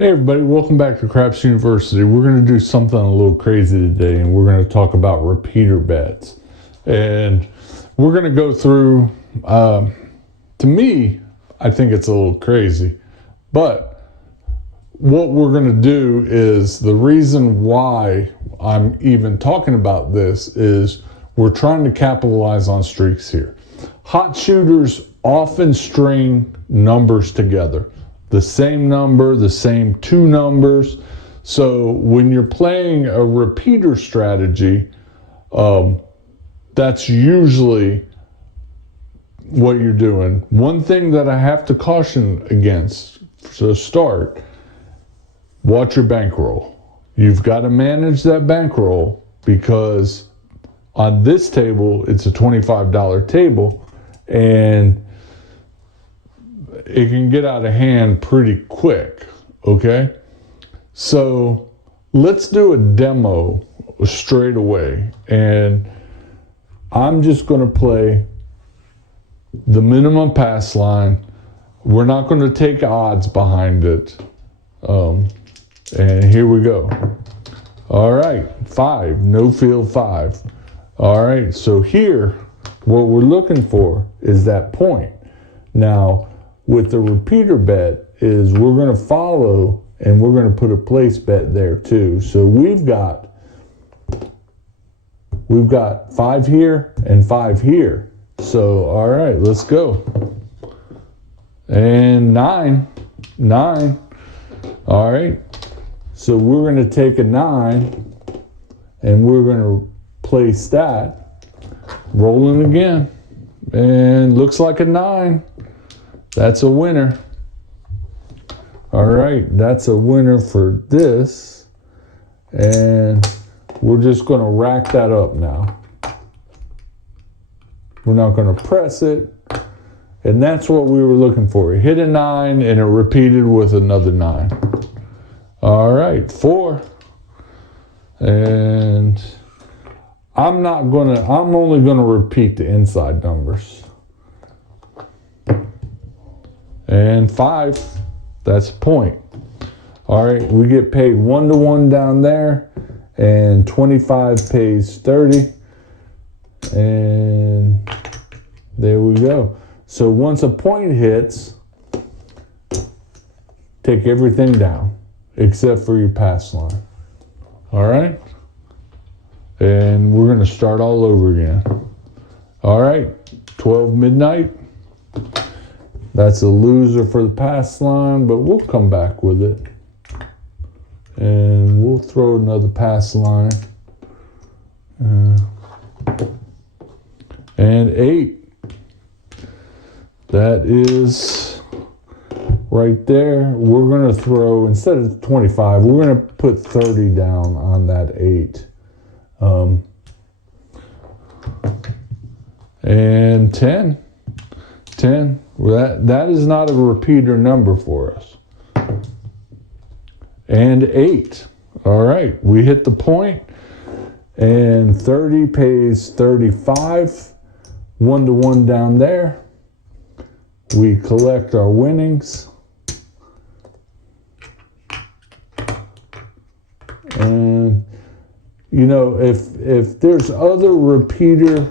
Hey everybody, welcome back to Craps University. We're going to do something a little crazy today, and we're going to talk about repeater bets. And we're going to go through, to me, I think it's a little crazy, but what we're going to do is, the reason why I'm even talking about this is we're trying to capitalize on streaks here. Hot shooters often string numbers together. The same number, the same two numbers. So when you're playing a repeater strategy, that's usually what you're doing. One thing that I have to caution against to start, watch your bankroll. You've got to manage that bankroll, because on this table, it's a $25 table, and it can get out of hand pretty quick, okay? So let's do a demo straight away, and I'm just going to play the minimum pass line. We're not going to take odds behind it. And here we go. All right, 5, no field 5. All right, so here, what we're looking for is that point. Now, with the repeater bet is we're going to follow, and we're going to put a place bet there too. So we've got 5 here and 5 here. So all right, let's go. And 9. All right, so we're going to take a 9 and we're going to place that. Rolling again, and looks like a 9. That's a winner. All right, that's a winner for this. And we're just going to rack that up now. We're not going to press it. And that's what we were looking for. It hit a 9 and it repeated with another 9. All right, 4. And I'm only going to repeat the inside numbers. And 5, that's a point. All right, we get paid 1-to-1 down there, and 25 pays 30. And there we go. So once a point hits, take everything down except for your pass line. All right? And we're going to start all over again. All right, 12 midnight. That's a loser for the pass line, but we'll come back with it. And we'll throw another pass line. And 8. That is right there. We're going to throw, instead of 25, we're going to put 30 down on that 8. And 10. Well, that is not a repeater number for us. And 8. All right, we hit the point. And 30 pays 35. 1-to-1 down there. We collect our winnings. And you know, if there's other repeater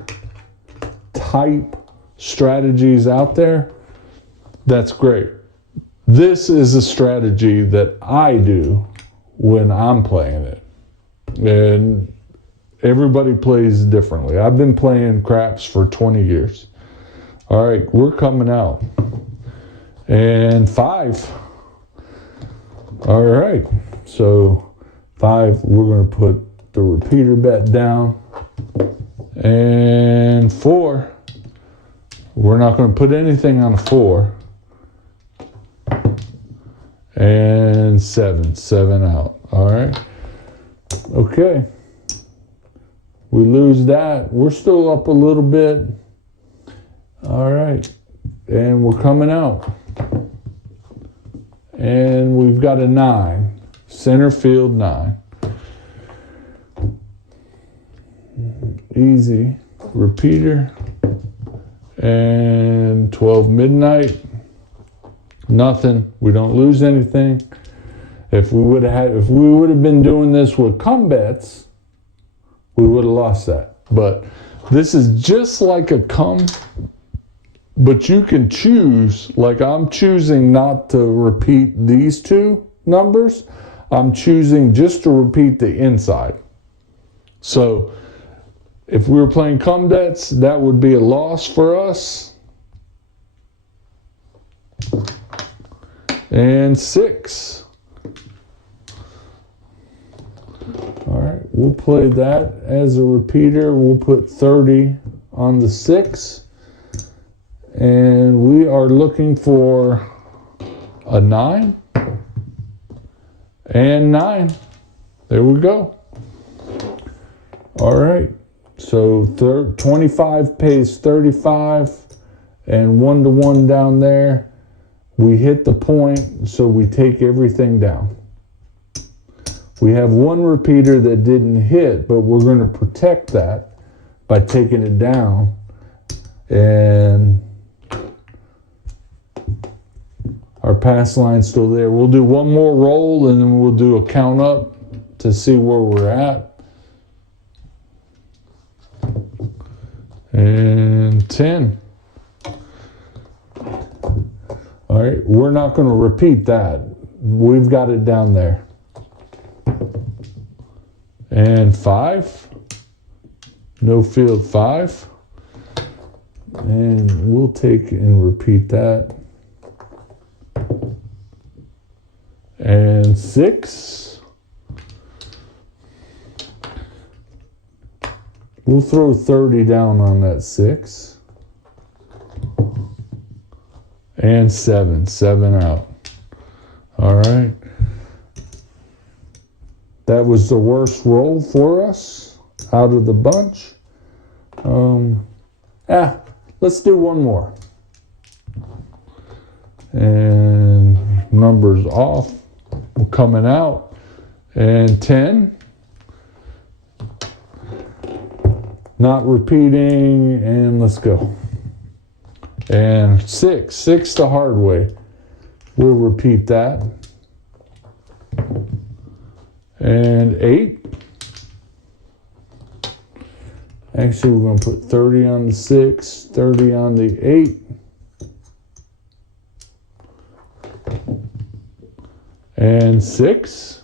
type strategies out there, that's great. This is a strategy that I do when I'm playing it, and everybody plays differently. I've been playing craps for 20 years. All right, we're coming out. And 5. All right, so 5, we're going to put the repeater bet down. And 4, we're not going to put anything on a 4. And 7 out. All right. Okay. We lose that. We're still up a little bit. All right. And we're coming out. And we've got a 9. Center field 9. Easy. Repeater. And 12 midnight. Nothing. We don't lose anything. If we would have been doing this with come bets, we would have lost that. But this is just like a come, but you can choose, like I'm choosing not to repeat these two numbers. I'm choosing just to repeat the inside. So if we were playing come bets, that would be a loss for us. And 6. All right, we'll play that as a repeater. We'll put 30 on the 6. And we are looking for a 9 and 9. There we go. All right, so 25 pays 35 and 1-to-1 down there. We hit the point, so we take everything down. We have one repeater that didn't hit, but we're going to protect that by taking it down. And our pass line's still there. We'll do one more roll, and then we'll do a count up to see where we're at. And 10. All right, we're not going to repeat that. We've got it down there. And 5. No field 5. And we'll take and repeat that. And 6. We'll throw 30 down on that 6. And 7. 7 out. All right. That was the worst roll for us out of the bunch. Let's do one more. And numbers off. We're coming out. And 10. Not repeating. And let's go. And 6. 6 the hard way. We'll repeat that. And 8. Actually, we're going to put 30 on the 6, 30 on the 8. And 6.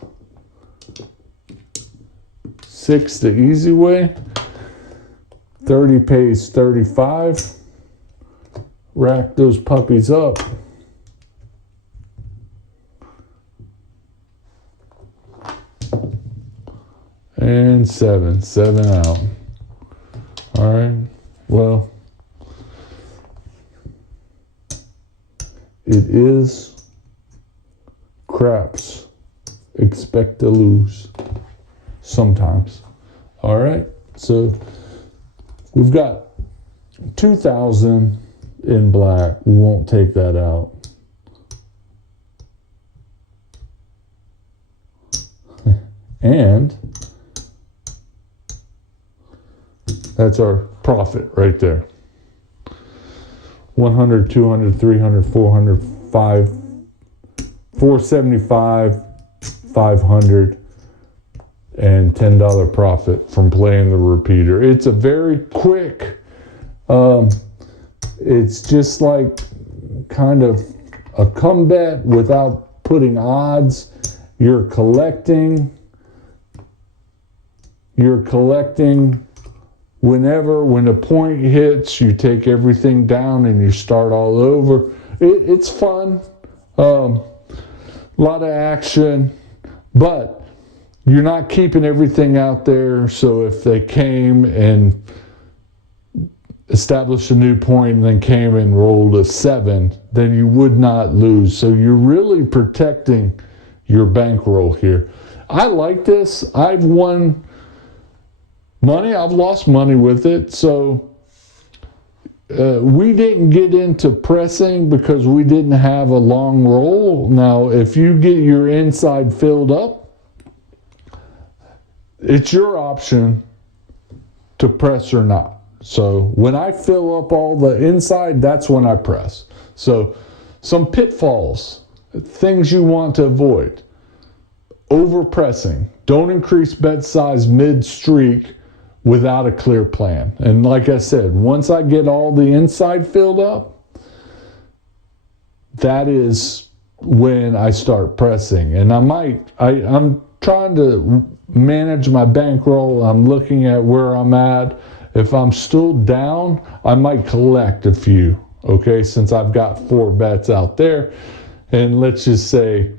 6 the easy way. 30 pays 35. Rack those puppies up. And 7. 7 out. All right. Well, it is craps. Expect to lose sometimes. All right. So we've got 2,000 in black. We won't take that out. And that's our profit right there. 100, 200, 300, 400, 475, 500, and $10 profit from playing the repeater. It's a very quick, it's just like kind of a come bet without putting odds. You're collecting when a point hits, you take everything down and you start all over. It's fun, a lot of action, but you're not keeping everything out there. So if they came and established a new point and then came and rolled a 7, then you would not lose. So you're really protecting your bankroll here. I like this. I've won money. I've lost money with it. So we didn't get into pressing because we didn't have a long roll. Now, if you get your inside filled up, it's your option to press or not. So when I fill up all the inside, that's when I press. So some pitfalls, things you want to avoid. overpressing. Don't increase bet size mid-streak without a clear plan. And like I said, once I get all the inside filled up, that is when I start pressing. And I'm trying to manage my bankroll. I'm looking at where I'm at. If I'm still down, I might collect a few, okay, since I've got 4 bets out there. And let's just say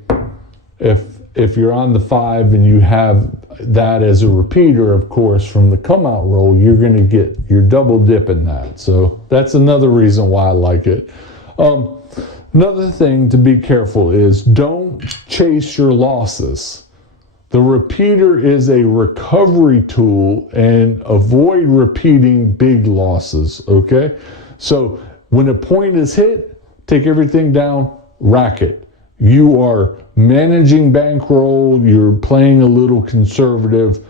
if you're on the 5 and you have that as a repeater, of course, from the come out roll, you're double dipping that. So that's another reason why I like it. Another thing to be careful is don't chase your losses. The repeater is a recovery tool, and avoid repeating big losses, okay? So when a point is hit, take everything down, rack it. You are managing bankroll, you're playing a little conservative,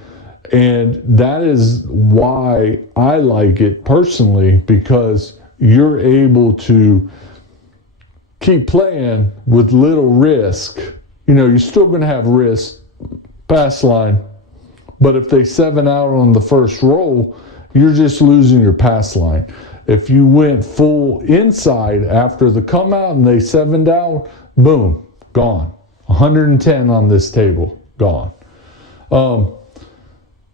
and that is why I like it personally, because you're able to keep playing with little risk. You know, you're still going to have risk, pass line, but if they 7 out on the first roll, you're just losing your pass line. If you went full inside after the come out and they 7'd out, boom, gone. 110 on this table, gone.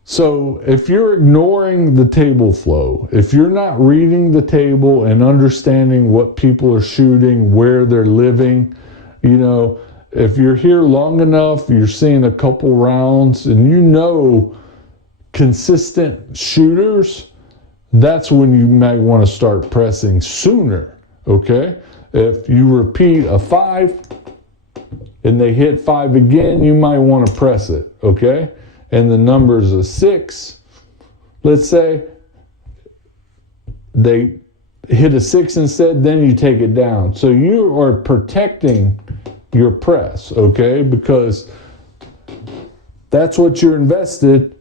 So if you're ignoring the table flow, if you're not reading the table and understanding what people are shooting, where they're living, you know, if you're here long enough, you're seeing a couple rounds and you know consistent shooters, that's when you might want to start pressing sooner, okay? If you repeat a 5 and they hit 5 again, you might want to press it, okay? And the number's a 6, let's say, they hit a 6 instead, then you take it down. So you are protecting your press, okay? Because that's what you're invested.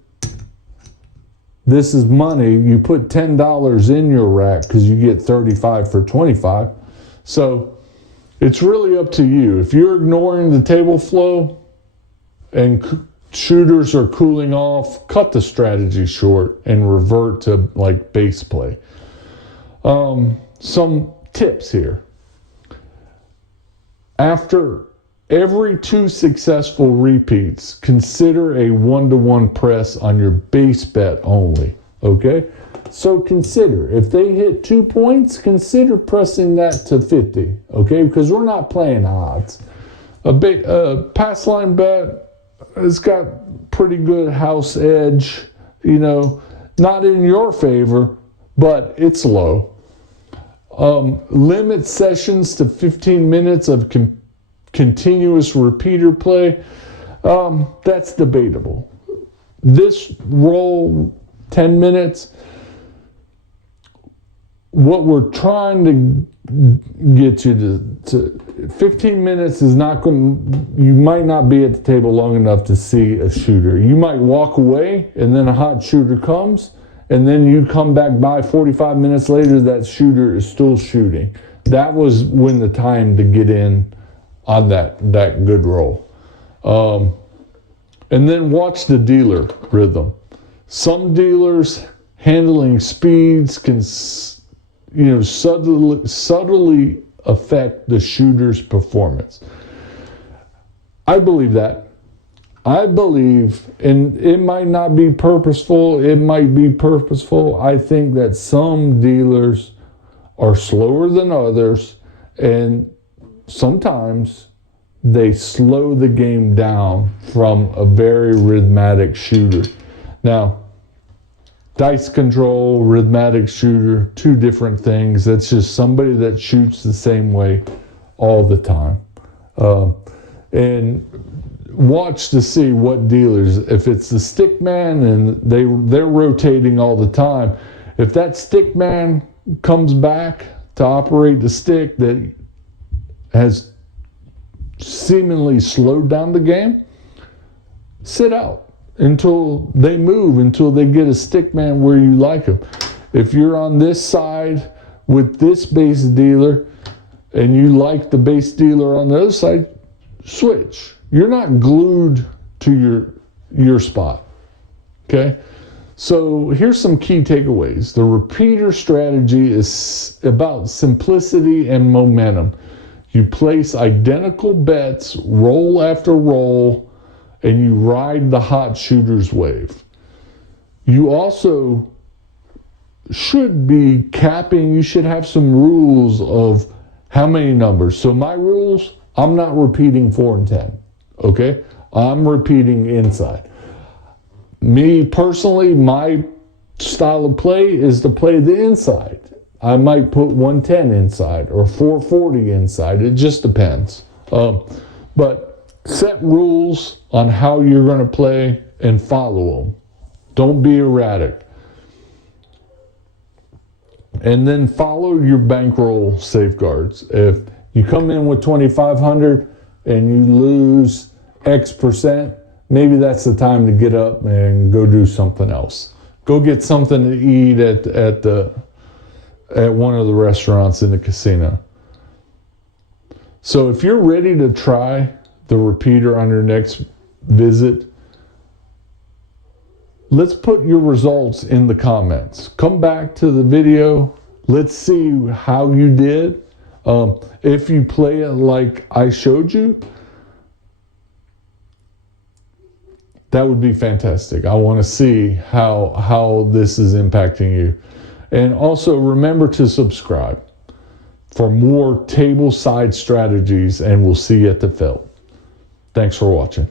This is money. You put $10 in your rack because you get 35 for 25. So it's really up to you. If you're ignoring the table flow and shooters are cooling off, cut the strategy short and revert to like base play. Some tips here. After every 2 successful repeats, consider a 1-to-1 press on your base bet only, okay? So consider, if they hit 2 points, consider pressing that to 50, okay? Because we're not playing odds. A big pass line bet has got pretty good house edge, you know, not in your favor, but it's low. Limit sessions to 15 minutes of continuous repeater play. That's debatable. This roll, 10 minutes, what we're trying to get you to 15 minutes is not going, you might not be at the table long enough to see a shooter. You might walk away and then a hot shooter comes, and then you come back by 45 minutes later, that shooter is still shooting. That was when the time to get in on that good roll. And then watch the dealer rhythm. Some dealers handling speeds can, you know, subtly affect the shooter's performance. I believe that. I believe, and it might not be purposeful, it might be purposeful. I think that some dealers are slower than others, and sometimes they slow the game down from a very rhythmic shooter. Now, dice control, rhythmic shooter, 2 different things. That's just somebody that shoots the same way all the time. And watch to see what dealers, if it's the stick man and they're rotating all the time, if that stick man comes back to operate the stick that has seemingly slowed down the game, sit out until they move, until they get a stick man where you like them. If you're on this side with this base dealer and you like the base dealer on the other side, switch. You're not glued to your spot. Okay? So here's some key takeaways. The repeater strategy is about simplicity and momentum. You place identical bets roll after roll, and you ride the hot shooter's wave. You also should be capping, you should have some rules of how many numbers. So my rules, I'm not repeating 4 and 10, okay? I'm repeating inside. Me personally, my style of play is to play the inside. I might put 110 inside or 440 inside. It just depends. But set rules on how you're going to play and follow them. Don't be erratic. And then follow your bankroll safeguards. If you come in with 2,500 and you lose X percent, maybe that's the time to get up and go do something else. Go get something to eat at one of the restaurants in the casino. So if you're ready to try the repeater on your next visit, let's put your results in the comments. Come back to the video. Let's see how you did. If you play it like I showed you, that would be fantastic. I want to see how this is impacting you. And also remember to subscribe for more table side strategies, and we'll see you at the field. Thanks for watching.